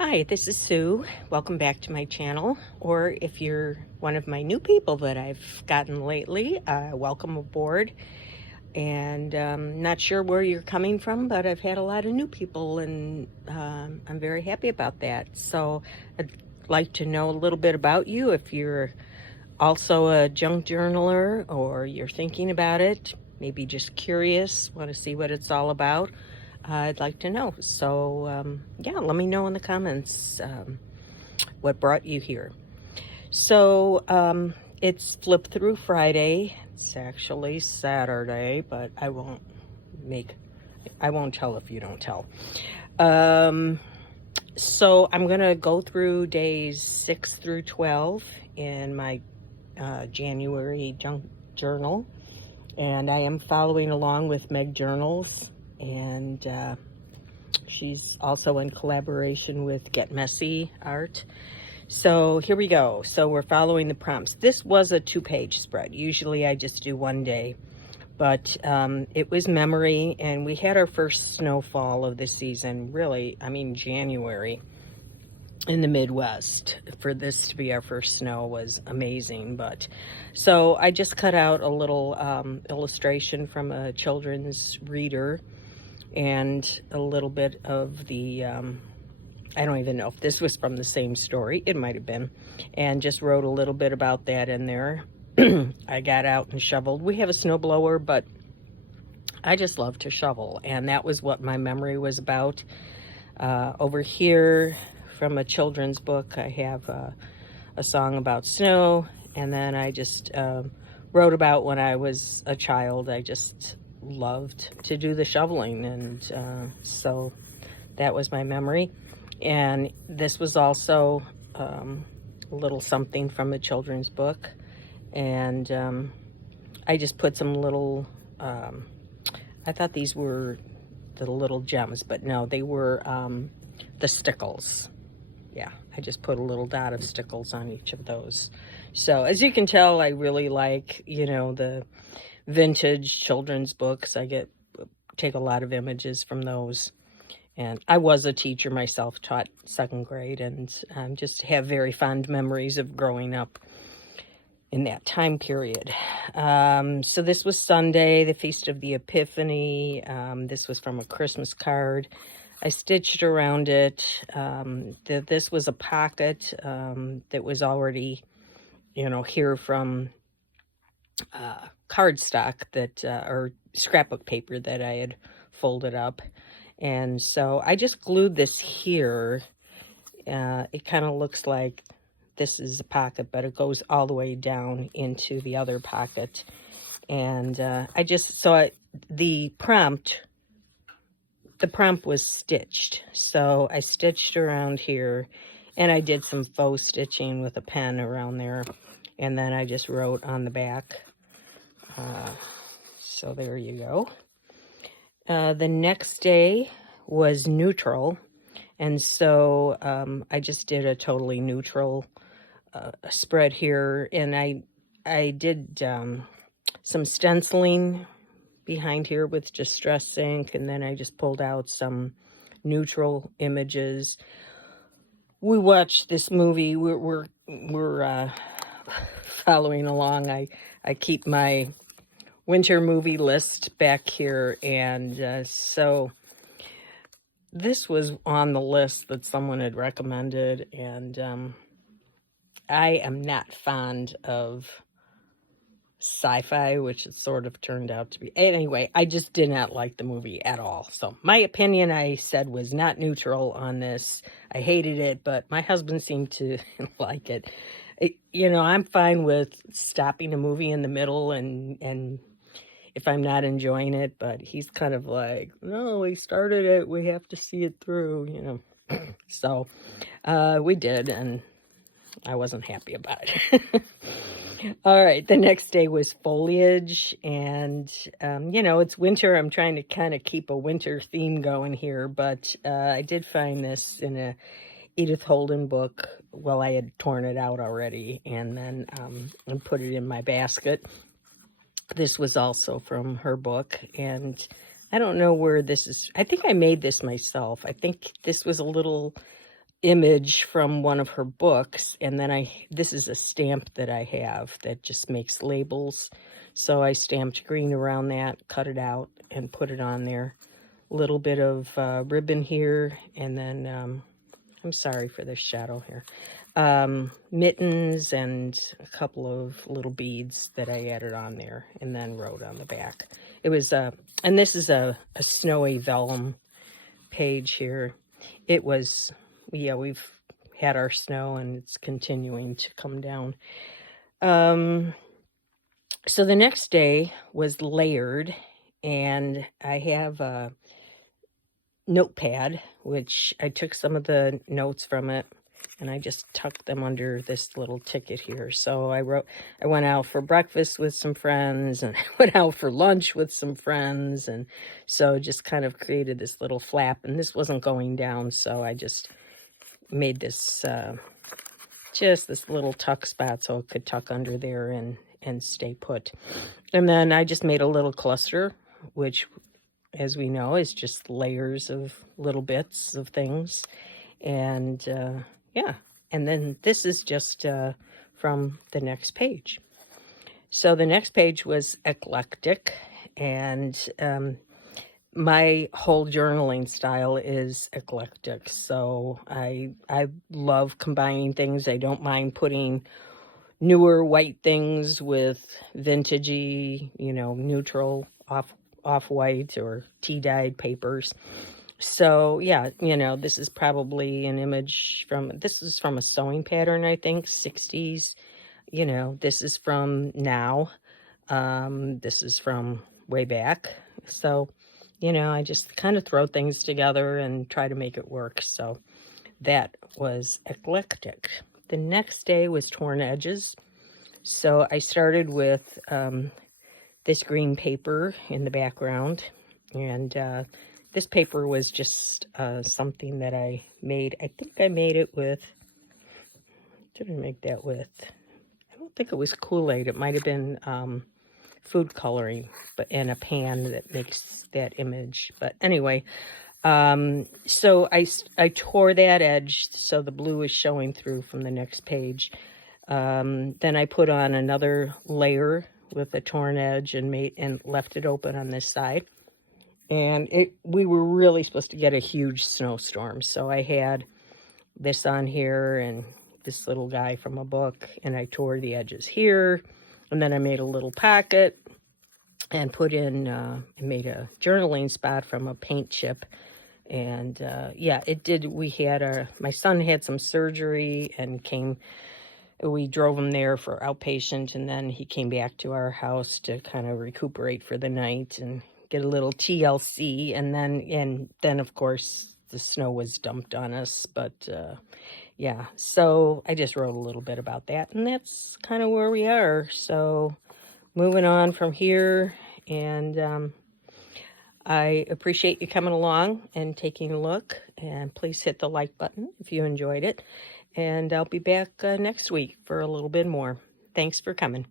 Hi, this is Sue. Welcome back to my channel. Or if you're one of my new people that I've gotten lately, welcome aboard. And not sure where you're coming from, but I've had a lot of new people, and I'm very happy about that. So I'd like to know a little bit about you. If you're also a junk journaler or you're thinking about it, maybe just curious, want to see what it's all about, I'd like to know. So, yeah, let me know in the comments what brought you here. So, it's Flip Through Friday. It's actually Saturday, but I won't tell if you don't tell. So I'm going to go through days 6 through 12 in my January junk journal. And I am following along with Meg Journals, and she's also in collaboration with Get Messy Art. So here we go. So we're following the prompts. This was a 2-page spread. Usually I just do one day, but it was memory, and we had our first snowfall of the season, really, January in the Midwest. For this to be our first snow was amazing. But so I just cut out a little illustration from a children's reader and a little bit of the I don't even know if this was from the same story. It might have been. And just wrote a little bit about that in there. I got out and shoveled. We have a snowblower, but I just love to shovel, and that was what my memory was about. Over here, from a children's book, I have a song about snow, and then I just wrote about when I was a child. I just loved to do the shoveling, and so that was my memory. And this was also a little something from the children's book, and I just put some little, I thought these were the little gems, but no, they were the stickles. Yeah, I just put a little dot of stickles on each of those. So as you can tell, I really like, the vintage children's books. Take a lot of images from those. And I was a teacher myself, taught 2nd grade, and just have very fond memories of growing up in that time period. So this was Sunday, the Feast of the Epiphany. This was from a Christmas card. I stitched around it. This was a pocket that was already, here from cardstock or scrapbook paper that I had folded up. And so I just glued this here. It kind of looks like this is a pocket, but it goes all the way down into the other pocket. And the prompt was stitched. So I stitched around here, and I did some faux stitching with a pen around there. And then I just wrote on the back. So there you go. The next day was neutral. And so I just did a totally neutral spread here. And I did some stenciling behind here with Distress ink, and then I just pulled out some neutral images. We watched this movie. We're following along. I keep my winter movie list back here, and so this was on the list that someone had recommended, and I am not fond of sci-fi, which it sort of turned out to be. Anyway, I just did not like the movie at all. So my opinion, I said, was not neutral on this. I hated it, but my husband seemed to like it. I'm fine with stopping a movie in the middle and if I'm not enjoying it, but he's kind of like, no, we started it, we have to see it through, So we did, and I wasn't happy about it. All right, the next day was foliage, and, it's winter. I'm trying to kind of keep a winter theme going here, but I did find this in a Edith Holden book. Well, I had torn it out already, and then and put it in my basket. This was also from her book, and I don't know where this is. I think I made this myself. I think this was a little image from one of her books, and then this is a stamp that I have that just makes labels. So I stamped green around that, cut it out, and put it on there. A little bit of ribbon here, and then I'm sorry for the shadow here. Mittens and a couple of little beads that I added on there, and then wrote on the back. It was and this is a snowy vellum page here. It was, yeah, we've had our snow and it's continuing to come down. So the next day was layered, and I have a notepad, which I took some of the notes from it, and I just tucked them under this little ticket here. So I went out for breakfast with some friends, and I went out for lunch with some friends, and so just kind of created this little flap, and this wasn't going down, so I just made this, just this little tuck spot so it could tuck under there and stay put. And then I just made a little cluster, which, as we know, is just layers of little bits of things. And yeah, and then this is just from the next page. So the next page was eclectic, and my whole journaling style is eclectic. So I love combining things. I don't mind putting newer white things with vintagey, neutral off-white or tea-dyed papers. So yeah, this is probably an image this is from a sewing pattern, I think, 60s. This is from now. This is from way back. So, I just kind of throw things together and try to make it work. So that was eclectic. The next day was torn edges. So I started with this green paper in the background, and this paper was just something that I made. I think I made it with, did I make that with? I don't think it was Kool-Aid. It might have been food coloring, but in a pan that makes that image. But anyway, so I tore that edge so the blue is showing through from the next page. Then I put on another layer with a torn edge and left it open on this side. And we were really supposed to get a huge snowstorm. So I had this on here and this little guy from a book, and I tore the edges here. And then I made a little pocket and put in, made a journaling spot from a paint chip. And yeah, my son had some surgery and we drove him there for outpatient, and then he came back to our house to kind of recuperate for the night and get a little TLC. And then of course the snow was dumped on us. But yeah, so I just wrote a little bit about that, and that's kind of where we are. So moving on from here, and I appreciate you coming along and taking a look, and please hit the like button if you enjoyed it, and I'll be back next week for a little bit more. Thanks for coming.